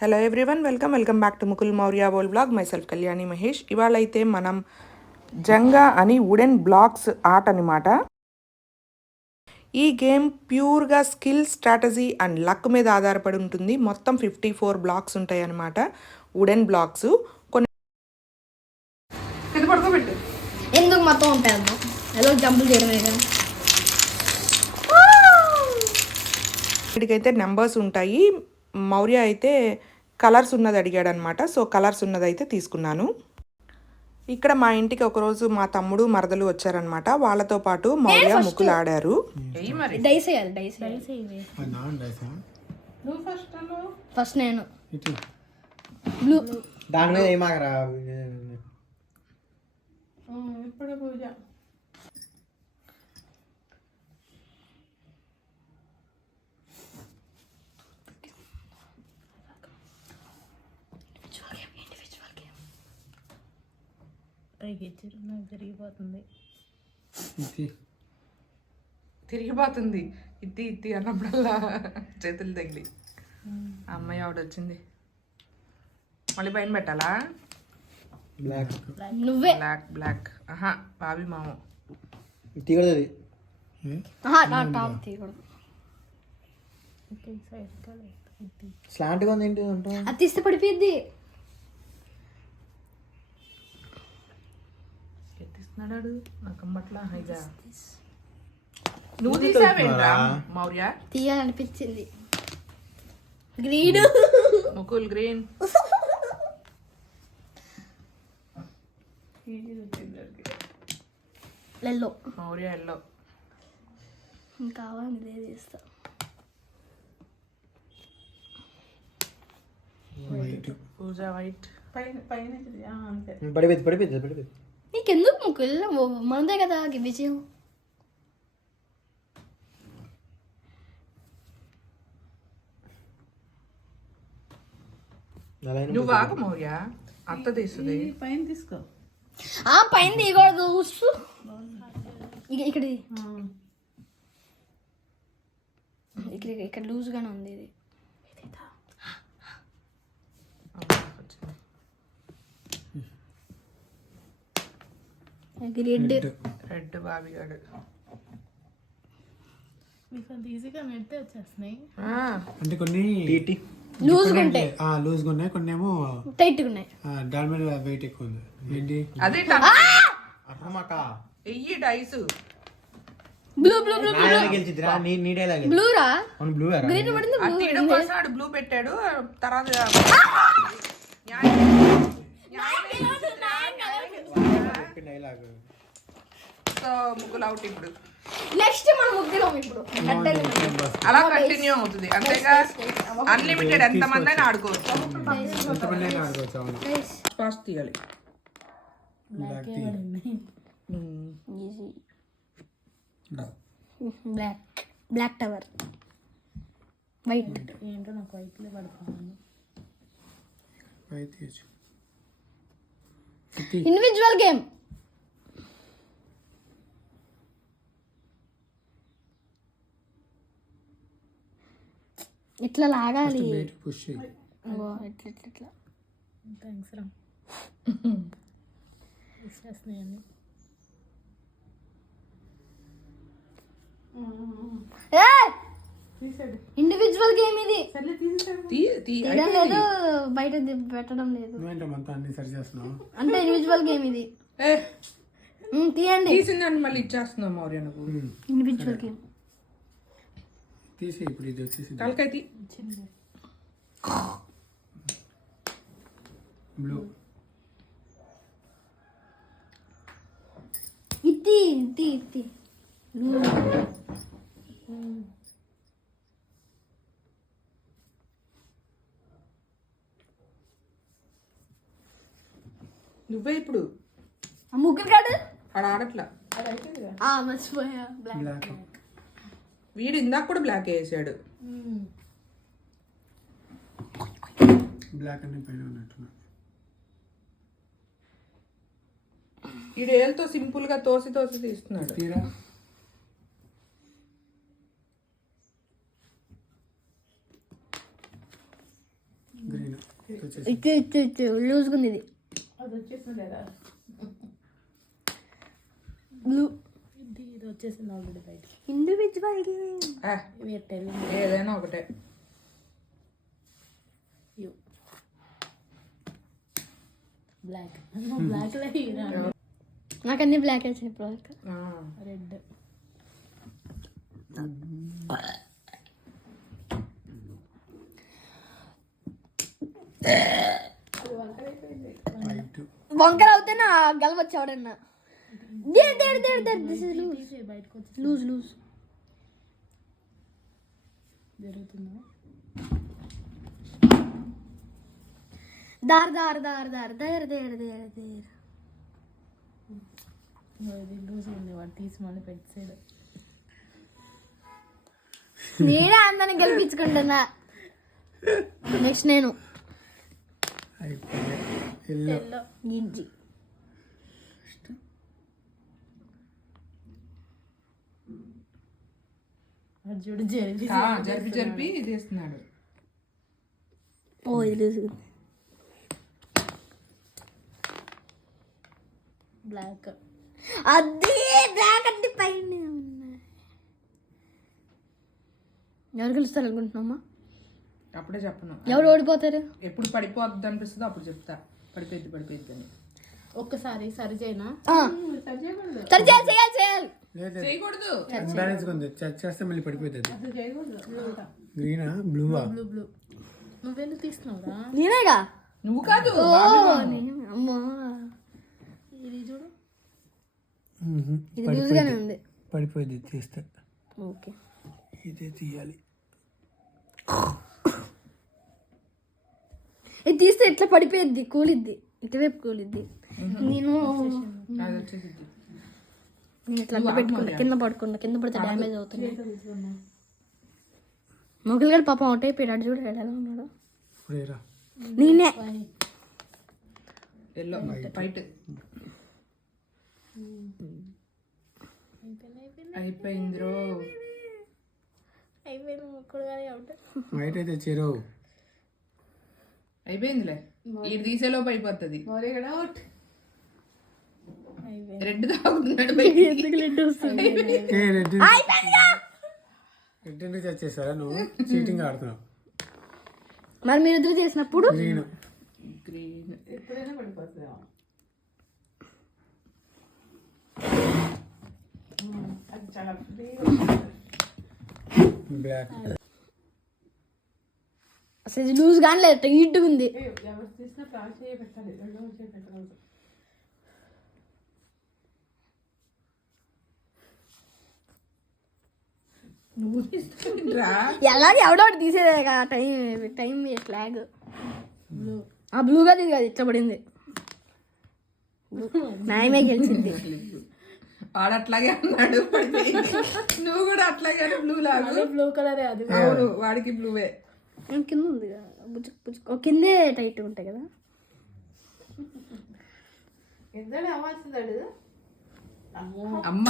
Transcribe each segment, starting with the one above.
Hello everyone welcome welcome back to Mukul Maurya vlog myself Kalyani Mahesh ఇవాళ అయితే మనం జంగా అని వుడెన్ బ్లాక్స్ ఆర్ట్ అనమాట ఈ గేమ్ ప్యూర్గా స్కిల్ స్ట్రాటజీ అండ్ లక్ మీద ఆధారపడి ఉంటుంది. మొత్తం ఫిఫ్టీ ఫోర్ బ్లాక్స్ ఉంటాయి అనమాట వుడెన్ బ్లాక్స్ కొన్ని ఎందుకు మొత్తం ఉంటాయి అమ్మా? ఏదో జంపులు చేయడమే కదా. వీటికైతే నెంబర్స్ ఉంటాయి. మౌర్య అయితే కలర్స్ ఉన్నది అడిగాడు అనమాట సో కలర్స్ ఉన్నది అయితే తీసుకున్నాను. ఇక్కడ మా ఇంటికి ఒకరోజు మా తమ్ముడు మరదలు వచ్చారనమాట. వాళ్ళతో పాటు మౌర్య ముగ్గులు ఆడారు. ఫస్ట్ నేను. ఇటు. బ్లూ. ఇది తిరిగిపోతుంది. ఇత్తి ఇత్తి అన్నప్పుడల్లా చేతులు తగిలి. అమ్మాయి ఆవిడ వచ్చింది. మళ్ళీ పైన పెట్టాలా? బ్లాక్ నువ్వే. బ్లాక్ బ్లాక్ ఆహా బాబీ మామ. తీగడది స్లాంట్గా ఉంది ఏంటి అంటావు అది తీస్తే పడిపోద్ది ఎత్తిస్తున్నాడు నాకు అమ్మట్లా హైగా. నువ్వు తీసావేంట్రా Maurya? తీయాలనిపించింది. Green. Mukul green. Yellow Maurya yellow కావాలని ఇదే తీస్తా. వైట్ పూజ వైట్ పైన పైన అంతే. పడిపోయింది పడిపోయింది పడిపోయింది. నీకెందుకు ముక్కుల్ మనదే కదా విజయం. నువ్వు ఆగు మౌర్య అత్త తీస్తుంది. ఆ పైన తీయకూడదు ఇక్కడ ఇది. ఇక్కడ ఇక్కడ లూజ్గానే ఉంది ఇది. రెడ్. రెడ్. బాబీ గాడు ఆ, అంటే కొన్ని టీటీ. లూజ్గా ఉంటాయి. లూజ్గా ఉన్నాయి. కొన్ని ఏమో టైట్గా ఉన్నాయి. ఆ, దాని మీద వెయిట్ ఎక్కువ ఉంది. ఏంటి? అదే అన్నమాట ఎయ్యి డైస్. బ్లూ బ్లూ బ్లూ గెలిచిద్దిరా? నీ నీ డైలాగ్ బ్లూ రా అవును బ్లూ గ్రీన్ పడింది అది తీయడం కోసం ఆడు బ్లూ పెట్టాడు. తర్వాత డైలాగ్ సో ముగ్గులు అవుట్ ఇప్పుడు నెక్స్ట్ మన ముగ్గురం ఇప్పుడు అలా కంటిన్యూ అవుతుంది అంతేగా అన్లిమిటెడ్ ఎంత మంది అయినా ఆడుకోవచ్చు ఎంతమంది అయినా ఆడుకోవచ్చు అవును ఫాస్ట్ తీయాలి block tea easy block block tower white white తీయచ్చు ఇండివిజువల్ గేమ్ ఇట్లా లాగాలి. ఇట్లా ఇండివిజువల్ గేమ్ ఇది. తీయడం లేదు బయట ది- పెట్టడం లేదు. అంటే ఇండివిజువల్ గేమ్ ఇది. తీయండి. తీసిందని మళ్ళీ నువ్వు. ఇండివిజువల్ గేమ్ తీసి ఇప్పుడు ఇది వచ్చేసి తలకాయ తీ బ్లూ. ఇత్తి ఇత్తి ఇత్తి. నువ్వే ఇప్పుడు. ముగ్గురు కాదు. ఆడ ఆడట్లా. ఆ మర్చిపోయా. బ్లాక్ వీడు ఇందాక కూడా బ్లాక్ వేసాడు. బ్లాక్ అన్ని పైన ఉన్నట్టున్నా వీడు ఏళ్ళతో సింపుల్గా తోసి తోసి తీస్తున్నాడు. తీరా? గ్రీన్ ఇది వచ్చేసి ఇచ్చు ఇచ్చు ఇచ్చు లూజ్గా ఉంది ఇది. అది వచ్చేసింది వచ్చేసింది ఆల్రెడీ బయటికి. ఇండివిజువల్ ఏదైనా ఒకటే. యూ బ్లాక్ బ్లాక్ నాకు అన్ని బ్లాక్ వచ్చినాయి ఆ, రెడ్ వంకర అవుతే నా గలవ తీసి బయటకు వచ్చి లూజ్ లూజ్ జరుగుతుందా there there there there there there there there ఇగో ఇది లూజ్ ఉంది వాడు తీసి మళ్ళీ పెట్టాడు నేనే అందరిని గెలిపించుకుంటున్నా. నెక్స్ట్ నేను. ఎల్లో ఎల్లో గిజ్జి చూడు జరిపి జరిపి జరిపి తీస్తున్నాడు ఓ ఇది లూజ్ బ్లాక్ అది బ్లాక్ అంటే పైన. ఎవరు గెలుస్తారు అనుకుంటున్నామా అప్పుడే చెప్పను. ఎవరు ఓడిపోతారు? ఎప్పుడు పడిపోద్ది అనిపిస్తుందో అప్పుడు చెప్తా. పడిపోయింది పడిపోయింది అని. ఒక్కసారి సరి చేయనా? ఆ. సరే చేయాలి చేయాలి చేయాలి. లేదు చేయకూడదు. ఉంది. చేస్తే మళ్ళీ పడిపోతుంది. గ్రీనా? బ్లూవా? బ్లూ బ్లూ నువ్వెందుకు తీస్తున్నావురా? నేనేగా? నువ్వు కాదు. ఓ నేను అమ్మా. ఇది చూడు. ఇది లూజ్గానే ఉంది. పడిపోయింది తీస్తే. ఓకే. ఇదే తీయాలి. ఇది తీస్తే ఇట్లా పడిపోయిద్ది? కూలిద్ది. ఇటువైపు కూలిద్ది. నేను నేను ఇట్లా పెట్టుకున్నా కింద పడుకున్నా కింద పడితే డ్యామేజ్ అవుతుంది. మొగలు గడు పాపం అవుట్ అయిపోయాడు. అటు చూడు ఎలా ఉన్నాడు. నేనే. Yellow white. అయిపోయింది రో. అయిపోయింది ముక్కుడు కానీ అవుట్. వైట్ అయితే చెరువు. అయిపోయిందిలే. ఇది తీసేలోపు అయిపోతుంది. రెడ్ తాగుతున్నాడు బయటికి. ఏ రెడ్ రెడ్ ఎందుకు వచ్చేసారా నువ్వు? చీటింగ్ ఆడుతున్నావు. మరి మీరు ఇద్దరు చేసినప్పుడు? గ్రీన్. గ్రీన్. బ్లాక్. అసలు ఇది లూజ్ కానీ లేదు నువ్వు తీసుకుంటా ఎలాగే ఎవడో తీసేదే టైం టైం ఫ్లాగ్ ఆ బ్లూగా ఇది కాదు ఇట్లా పడింది నాయమే గెలిచింది. వాడు అట్లాగే అన్నాడు నువ్వు కూడా అట్లాగే బ్లూ లాగు. బ్లూ కలరే అది. అవును వాడికి బ్లూవే కింద ఉంది కదా? బుజ్జుక్ బుజ్జుక్ ఓ, కిందే టైట్ ఉంటాయి కదా. అమ్మ.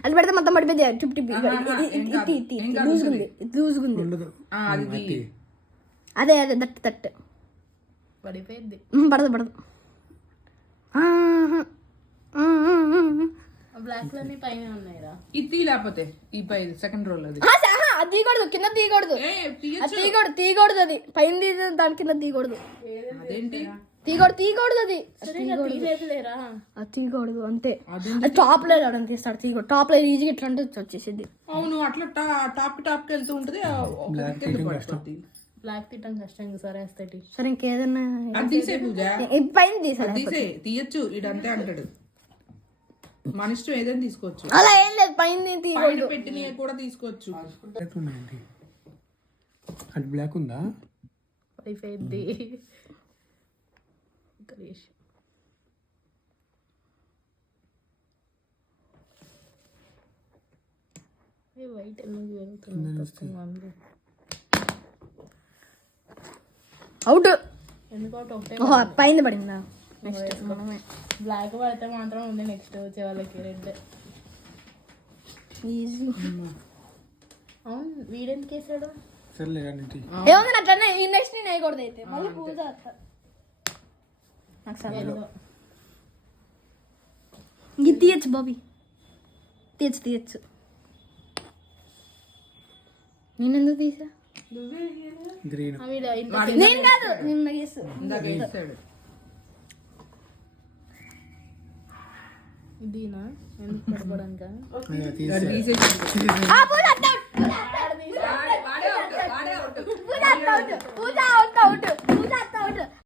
అది పెడితే మొత్తం పడిపోయింది టిప్ టిప్ ఆ, అది. అదే దట్టు తట్టు పడిపోయింది పడదు పడదు లేకపోతే ఈ పై సెకండ్ రోల్ అది అది తీయకూడదు కింద తీయకూడదు తీయకూడదు తీయకూడదు అది పైన దాని కింద తీయకూడదు అదేంటి తీయకూడదు తీయకూడదు అది. అది తీయకూడదు అంతే. అది టాప్లో ఎవడని తీస్తాడు తీయకూడదు టాప్లో ఈజీగా ఇట్లా అంటే వచ్చేసింది. అవును అట్లా టాప్ టాప్కి వెళ్తూ ఉంటది. బ్లాక్ తిట్టం కష్టం. సరే వేస్తాయి సరే ఇంకేదన్నా అది తీసే పూజ. ఈ పైన అది తీసే తీయచ్చు ఇడంతే అంటాడు. మన ఇష్టం ఏదైనా తీసుకోవచ్చు. అలా ఏం లేదు పైన తీ పైన పెట్టిన కూడా తీసుకోవచ్చు. అటు బ్లాక్ ఉందా? పడిపోయింది గణేష్ వైట్ ఎందుకు జరుగుతుంది అవుట్ ఎందుకు పైన పడిందా? నెక్స్ట్ మనమే. బ్లాక్ పడితే మాత్రం ఉంది నెక్స్ట్ వచ్చే వాళ్ళకి రెడ్ ఈజీ అవును వీడెందుకు వేసాడు? సర్లే ఏముంది అట్లనే నెక్స్ట్ నేను వేయకూడదు అయితే మళ్ళీ పూజ అట్లా. నాకు సరే ఇది తీయచ్చు బాబీ తీయచ్చు తీయచ్చు నేను ఎందుకు తీసా గ్రీన్ నేను కాదు ఎందుకు పడపడానిక తీసే ఆ పూజ అట్ట పూజ అట్ట Pooja out Pooja out out